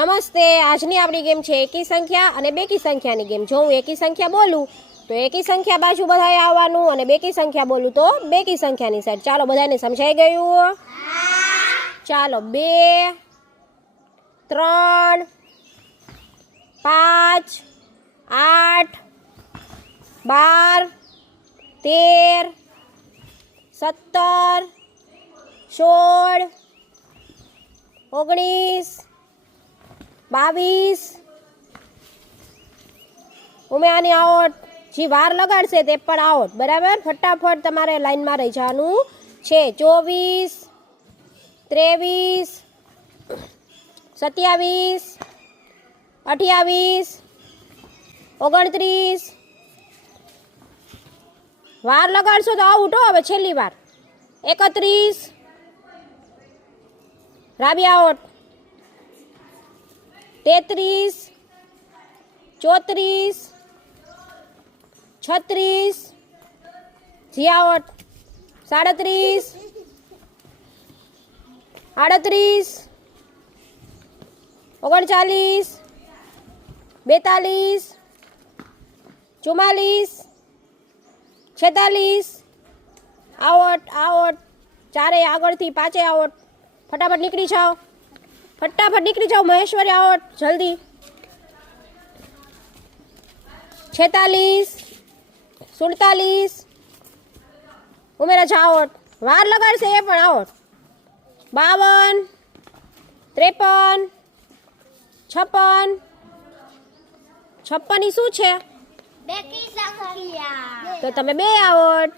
નમસ્તે, આજની આપણી ગેમ છે એકી સંખ્યા અને બેકી સંખ્યાની ગેમ. જો હું એકી સંખ્યા બોલું તો એકી સંખ્યા બાજુ બધાએ આવવાનું અને બેકી સંખ્યા બોલું તો બેકી સંખ્યાની સાઈડ. ચાલો, બધાને સમજાઈ ગયું? ચાલો, 2 3 5 8 12 13 17 16 19 22 ઉમેયાની આવટ. જે વાર લગાડશે તે પણ આવટ. બરાબર, ફટાફટ તમારે લાઈનમાં રહી જવાનું છે. 24 23 27 28 29 વાર લગાડશો તો આઉટ હો. હવે છેલ્લી વાર 31 રાબી આવટ. 33 34 36 જીયાવટ. 37 38 39 42 44 46 out out. ચારેય આગળથી પાંચે આવટ. ફટાફટ નીકળી જાઓ, ફટાફટ નીકળી જાઓ. મહેશ્વરી આવટ, જલ્દી. 46 47 ઉમેરા જાવટ. વાર લગાડશે એ પણ આવટ. 52 53 56 56 ની શું છે? બેકી સંખ્યા. તો તમે બે આવટ.